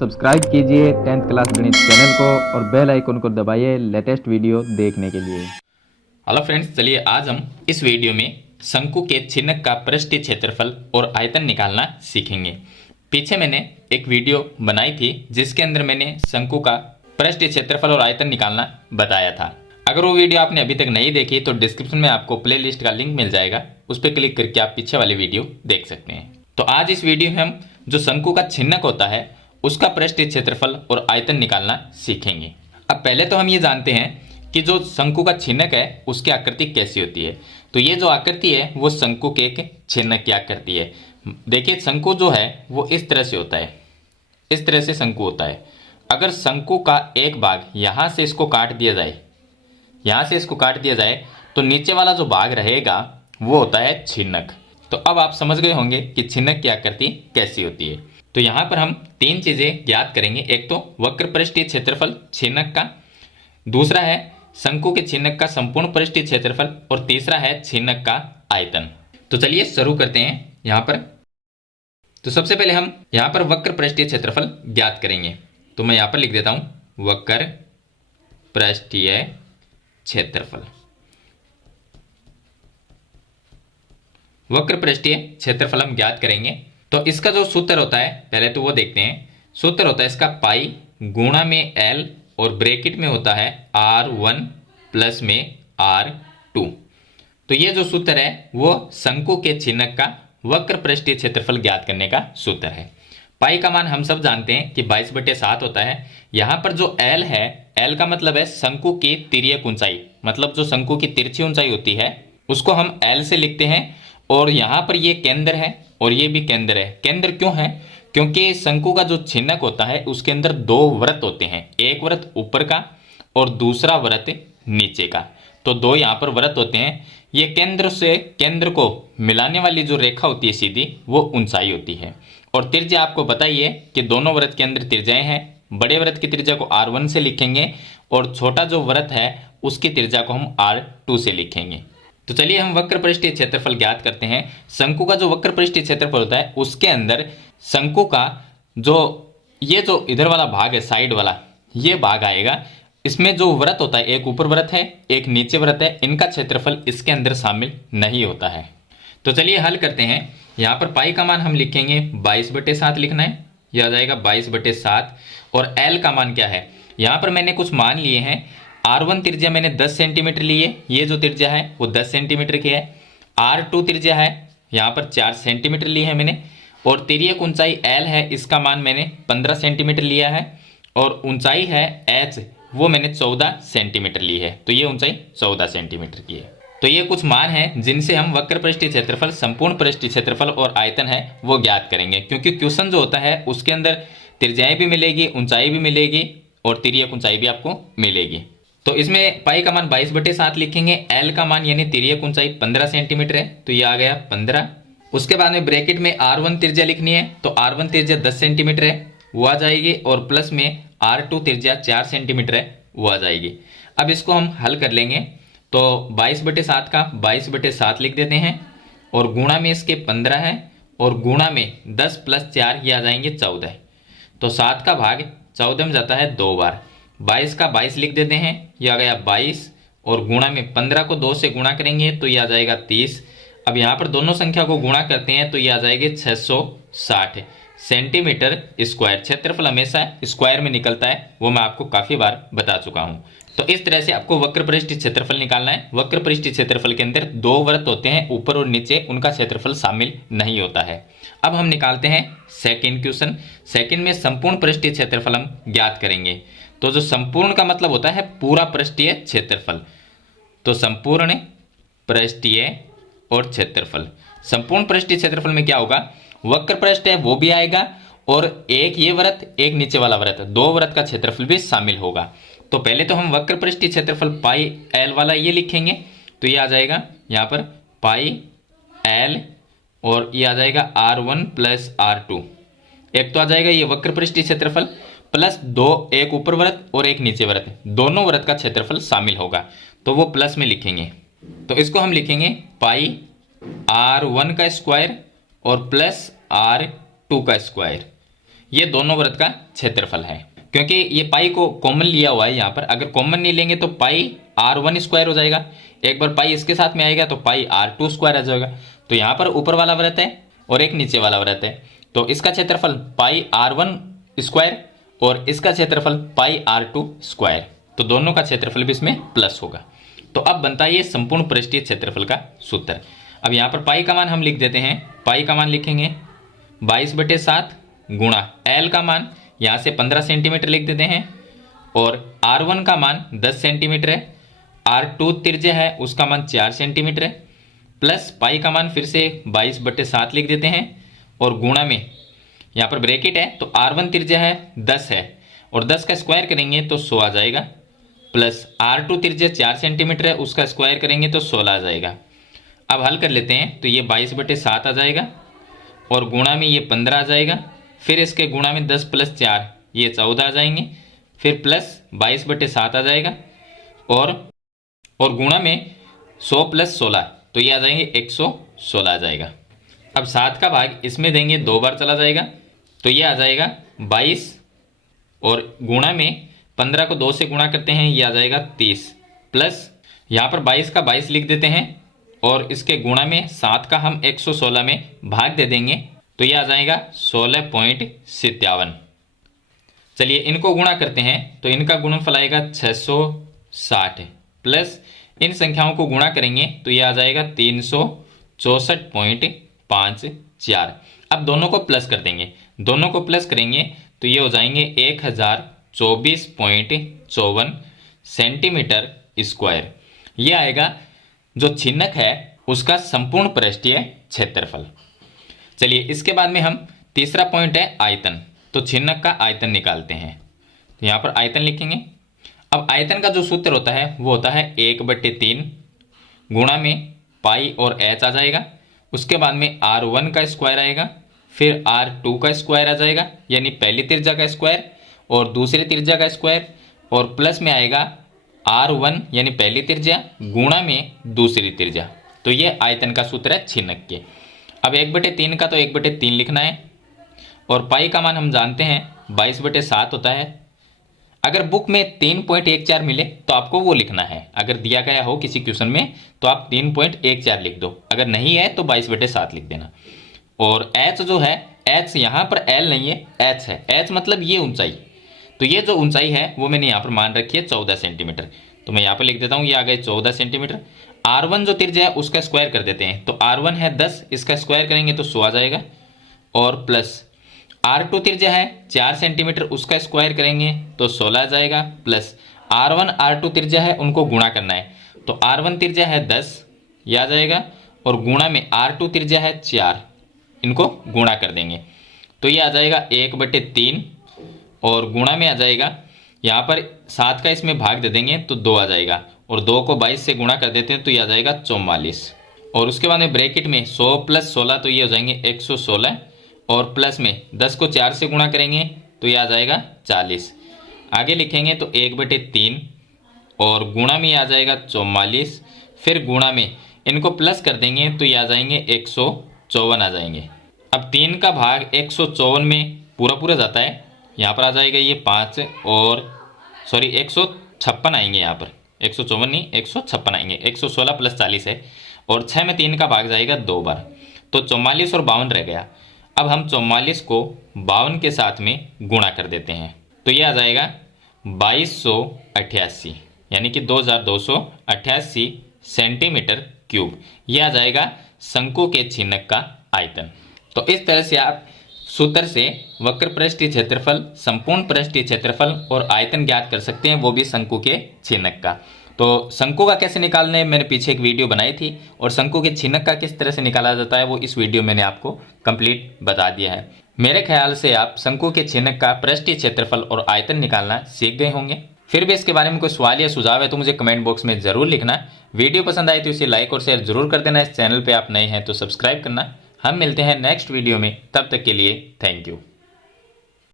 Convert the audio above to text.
Subscribe कीजिए 10th class गणित channel को और बेल आइकन को दबाइए लेटेस्ट वीडियो देखने के लिए। हेलो फ्रेंड्स, चलिए आज हम इस वीडियो में शंकु के छिन्नक का पृष्ठीय क्षेत्रफल और आयतन निकालना सीखेंगे। पीछे मैंने एक वीडियो बनाई थी जिसके अंदर मैंने शंकु का पृष्ठीय क्षेत्रफल और आयतन निकालना बताया था। अगर वो वीडियो आपने अभी तक नहीं देखी तो डिस्क्रिप्शन में आपको प्लेलिस्ट का लिंक मिल जाएगा, उस पर क्लिक करके आप पीछे वाली वीडियो देख सकते हैं। तो आज इस वीडियो में हम जो शंकु का छिन्नक होता है उसका पृष्ठीय क्षेत्रफल और आयतन निकालना सीखेंगे। अब पहले तो हम ये जानते हैं कि जो शंकु का छिन्नक है उसकी आकृति कैसी होती है। तो ये जो आकृति है वो शंकु के एक छिन्नक की आकृति है। देखिए, शंकु जो है वो इस तरह से होता है, इस तरह से शंकु होता है। अगर शंकु का एक भाग यहाँ से इसको काट दिया जाए, यहाँ से इसको काट दिया जाए तो नीचे वाला जो भाग रहेगा वो होता है छिन्नक। तो अब आप समझ गए होंगे कि छिन्नक की आकृति कैसी होती है। तो यहाँ पर हम तीन चीजें ज्ञात करेंगे। एक तो वक्र पृष्ठीय क्षेत्रफल छिन्नक का, दूसरा है शंकु के छिन्नक का संपूर्ण पृष्ठीय क्षेत्रफल और तीसरा है छिन्नक का आयतन। तो चलिए शुरू करते हैं यहाँ पर। तो सबसे पहले हम यहाँ पर वक्र पृष्ठीय क्षेत्रफल ज्ञात करेंगे। तो मैं यहाँ पर लिख देता हूँ वक्र पृष्ठीय क्षेत्रफल। वक्र पृष्ठीय क्षेत्रफल हम ज्ञात करेंगे तो इसका जो सूत्र होता है पहले तो वो देखते हैं। सूत्र होता है इसका पाई गुणा में एल और ब्रैकेट में होता है R1 प्लस में R2। तो ये जो सूत्र है वो शंकु के छिन्नक का वक्र पृष्ठीय क्षेत्रफल ज्ञात करने का सूत्र है। पाई का मान हम सब जानते हैं कि 22/7 होता है। यहाँ पर जो एल है, एल का मतलब है शंकु की तिर्यक ऊंचाई, मतलब जो शंकु की तिरछी ऊंचाई होती है उसको हम एल से लिखते हैं। और यहाँ पर ये केंद्र है और ये भी केंद्र है। केंद्र क्यों है? क्योंकि शंकु का जो छिन्नक होता है उसके अंदर दो वृत्त होते हैं, एक वृत्त ऊपर का और दूसरा वृत्त नीचे का। तो दो यहाँ पर वृत्त होते हैं। ये केंद्र से केंद्र को मिलाने वाली जो रेखा होती है सीधी, वो ऊंचाई होती है। और त्रिज्या आपको बताइए कि दोनों वृत्त के अंदर त्रिज्याएं हैं। बड़े वृत्त की त्रिज्या को R1 से लिखेंगे और छोटा जो वृत्त है उसकी त्रिज्या को हम R2 से लिखेंगे। तो चलिए हम वक्र पृष्ठीय क्षेत्रफल ज्ञात करते हैं। शंकु का जो वक्र पृष्ठीय क्षेत्रफल होता है उसके अंदर शंकु का ये जो इधर वाला भाग है, साइड वाला ये भाग आएगा। इसमें जो वृत्त होता है, एक ऊपर वृत्त है एक नीचे वृत्त है, इनका क्षेत्रफल इसके अंदर शामिल नहीं होता है। तो चलिए हल करते हैं। यहाँ पर पाई का मान हम लिखेंगे 22/7 लिखना है, यह आ जाएगा 22/7। और एल का मान क्या है, यहाँ पर मैंने कुछ मान लिए हैं। R1 त्रिज्या मैंने 10 सेंटीमीटर ली है, ये जो त्रिज्या है वो 10 सेंटीमीटर की है। R2 त्रिज्या है यहाँ पर 4 सेंटीमीटर ली है मैंने। और तिर्यक ऊंचाई L है, इसका मान मैंने 15 सेंटीमीटर लिया है। और ऊंचाई है H, वो मैंने 14 सेंटीमीटर ली है। तो ये ऊंचाई 14 सेंटीमीटर की है। तो ये कुछ मान हैं जिनसे हम वक्र पृष्ठीय क्षेत्रफल, संपूर्ण पृष्ठीय क्षेत्रफल और आयतन है वो ज्ञात करेंगे। क्योंकि क्वेश्चन जो होता है उसके अंदर त्रिज्याएं भी मिलेगी, ऊंचाई भी मिलेगी और तिर्यक ऊंचाई भी आपको मिलेगी। तो इसमें पाई का मान 22/7 लिखेंगे। एल का मान यानी तिर्यक ऊंचाई 15 सेंटीमीटर है, तो ये आ गया 15। उसके बाद में ब्रैकेट में R1 त्रिज्या लिखनी है, तो R1 त्रिज्या 10 सेंटीमीटर है, वो आ जाएगी। और प्लस में R2 त्रिज्या 4 सेंटीमीटर है, वो आ जाएगी। अब इसको हम हल कर लेंगे। तो 22/7 का 22/7 लिख देते हैं और गुणा में इसके 15 है और गुणा में 10 + 4 ये आ जाएंगे 14। तो 7 का भाग 14 में जाता है 2 बार। 22 का 22 लिख देते हैं, ये आ गया 22। और गुणा में 15 को 2 से गुणा करेंगे तो ये आ जाएगा 30। अब यहाँ पर दोनों संख्या को गुणा करते हैं तो ये आ जाएगी 660 सेंटीमीटर स्क्वायर। क्षेत्रफल हमेशा स्क्वायर में निकलता है, वो मैं आपको काफ़ी बार बता चुका हूँ। तो इस तरह से आपको वक्र पृष्ठीय क्षेत्रफल निकालना है। वक्र पृष्ठीय क्षेत्रफल के अंदर दो वृत्त होते हैं ऊपर और नीचे, उनका क्षेत्रफल शामिल नहीं होता है। अब हम निकालते हैं सेकंड क्वेश्चन। सेकंड में संपूर्ण पृष्ठीय क्षेत्रफल हम ज्ञात करेंगे। तो जो संपूर्ण का मतलब होता है पूरा पृष्ठीय क्षेत्रफल। तो संपूर्ण पृष्ठीय और क्षेत्रफल, संपूर्ण पृष्ठीय क्षेत्रफल में क्या होगा, वक्र पृष्ठ है वो भी आएगा और एक ये वृत्त एक नीचे वाला वृत्त, दो वृत्त का क्षेत्रफल भी शामिल होगा। तो पहले तो हम वक्र पृष्ठीय क्षेत्रफल पाई एल वाला ये लिखेंगे, तो ये आ जाएगा यहाँ पर पाई एल और ये आ जाएगा R1 + R2। एक तो आ जाएगा ये वक्र पृष्ठीय क्षेत्रफल प्लस दो, एक ऊपर वृत्त और एक नीचे वृत्त, दोनों वृत्त का क्षेत्रफल शामिल होगा, तो वो प्लस में लिखेंगे। तो इसको हम लिखेंगे पाई R1 का स्क्वायर और प्लस R2 का स्क्वायर। ये दोनों वृत्त का क्षेत्रफल है। क्योंकि ये पाई को कॉमन लिया हुआ है यहाँ पर, अगर कॉमन नहीं लेंगे तो पाई r1 स्क्वायर हो जाएगा, एक बार पाई इसके साथ में आएगा तो पाई r2 स्क्वायर आ जाएगा। तो यहाँ पर ऊपर वाला वृत्त है और एक नीचे वाला वृत्त है, तो इसका क्षेत्रफल पाई r1 स्क्वायर और इसका क्षेत्रफल पाई r2 स्क्वायर, तो दोनों का क्षेत्रफल भी इसमें प्लस होगा। तो अब बनता है ये संपूर्ण पृष्ठीय क्षेत्रफल का सूत्र। अब यहाँ पर पाई का मान हम लिख देते हैं, पाई का मान लिखेंगे 22/7 गुणा L का मान यहाँ से 15 सेंटीमीटर लिख देते हैं और R1 का मान 10 सेंटीमीटर है, R2 त्रिज्या है उसका मान 4 सेंटीमीटर है, प्लस पाई का मान फिर से 22/7 लिख देते हैं और गुणा में यहाँ पर ब्रैकेट है तो R1 त्रिज्या है 10 है और 10 का स्क्वायर करेंगे तो 100 आ जाएगा, प्लस R2 त्रिज्या 4 सेंटीमीटर है उसका स्क्वायर करेंगे तो 16 आ जाएगा। अब हल कर लेते हैं तो ये 22/7 आ जाएगा और गुणा में ये 15 आ जाएगा, फिर इसके गुणा में 10 + 4 ये 14 आ जाएंगे, फिर प्लस 22/7 आ जाएगा और गुणा में 100 + 16 तो ये आ जाएंगे 116 आ जाएगा। अब 7 का भाग इसमें देंगे 2 बार चला जाएगा तो ये आ जाएगा 22 और गुणा में 15 को 2 से गुणा करते हैं ये आ जाएगा 30, प्लस यहाँ पर 22 का 22 लिख देते हैं और इसके गुणा में 7 का हम 116 में भाग दे देंगे तो ये आ जाएगा 16.57। चलिए इनको गुणा करते हैं तो इनका गुणनफल आएगा 660, प्लस इन संख्याओं को गुणा करेंगे तो ये आ जाएगा 364.54। अब दोनों को प्लस कर देंगे, दोनों को प्लस करेंगे तो ये हो जाएंगे 1024.54 सेंटीमीटर स्क्वायर। ये आएगा जो छिन्नक है उसका संपूर्ण पृष्ठीय क्षेत्रफल। चलिए इसके बाद में हम तीसरा पॉइंट है आयतन, तो छिन्नक का आयतन निकालते हैं। तो यहाँ पर आयतन लिखेंगे। अब आयतन का जो सूत्र होता है वो होता है 1/3 गुणा में पाई और h आ जाएगा, उसके बाद में R1 का स्क्वायर आएगा, फिर R2 का स्क्वायर आ जाएगा यानी पहली त्रिज्या का स्क्वायर और दूसरी त्रिज्या का स्क्वायर और प्लस में आएगा R1 यानी पहली त्रिज्या गुणा में दूसरी त्रिज्या। तो ये आयतन का सूत्र है छिन्नक के। अब 1/3 का तो 1/3 लिखना है और पाई का मान हम जानते हैं 22/7 होता है। अगर बुक में 3.14 मिले तो आपको वो लिखना है, अगर दिया गया हो किसी क्वेश्चन में तो आप 3.14 लिख दो, अगर नहीं है तो 22/7 लिख देना। और h जो है, h यहाँ पर L नहीं है, h है, h मतलब ये ऊंचाई, तो ये जो ऊंचाई है वो मैंने यहाँ पर मान रखी है 14 सेंटीमीटर, तो मैं यहाँ पर लिख देता हूँ ये आ गए 14 सेंटीमीटर। R1 जो त्रिज्या है उसका स्क्वायर कर देते हैं, तो R1 है 10, इसका स्क्वायर करेंगे तो 100 आ जाएगा और प्लस R2 त्रिज्या है 4 सेंटीमीटर, उसका स्क्वायर करेंगे तो 16 आ जाएगा, प्लस R1 R2 त्रिज्या है उनको गुणा करना है, तो R1 त्रिज्या है 10 ये आ जाएगा और गुणा में R2 त्रिज्या है 4, इनको गुणा कर देंगे तो ये आ जाएगा 1/3 और गुणा में आ जाएगा यहाँ पर 7 का इसमें भाग दे देंगे तो 2 आ जाएगा और 2 को 22 से गुणा कर देते हैं तो ये आ जाएगा 44 और उसके बाद में ब्रैकेट में 100 + 16 तो ये हो जाएंगे 116 और प्लस में 10 को 4 से गुणा करेंगे तो ये आ जाएगा 40। आगे लिखेंगे तो 1/3 और गुणा में आ जाएगा 44, फिर गुणा में इनको प्लस कर देंगे तो ये आ जाएंगे 154 आ जाएंगे। अब 3 का भाग 154 में पूरा जाता है, यहाँ पर आ जाएगा ये 5 और 156 आएंगे, यहाँ पर 154 नहीं 156 आएंगे, 116 + 40 है और 6 में 3 का भाग जाएगा 2 बार, तो 44 और 52 रह गया। अब हम 44 को 52 के साथ में गुणा कर देते हैं तो ये आ जाएगा 2288 यानी कि 2288 सेंटीमीटर क्यूब। ये आ जाएगा शंकु के छिन्नक का आयतन। तो इस तरह से आप सूत्र से वक्र पृष्ठीय क्षेत्रफल, संपूर्ण पृष्ठीय क्षेत्रफल और आयतन ज्ञात कर सकते हैं, वो भी शंकु के छिन्नक का। तो शंकु का कैसे निकालना है मैंने पीछे एक वीडियो बनाई थी और शंकु के छिन्नक का किस तरह से निकाला जाता है वो इस वीडियो मैंने आपको कंप्लीट बता दिया है। मेरे ख्याल से आप शंकु के छिन्नक का पृष्ठीय क्षेत्रफल और आयतन निकालना सीख गए होंगे। फिर भी इसके बारे में कोई सवाल या सुझाव है तो मुझे कमेंट बॉक्स में जरूर लिखना। वीडियो पसंद आए तो इसे लाइक और शेयर जरूर कर देना। इस चैनल पर आप नए हैं तो सब्सक्राइब करना। हम मिलते हैं नेक्स्ट वीडियो में, तब तक के लिए थैंक यू।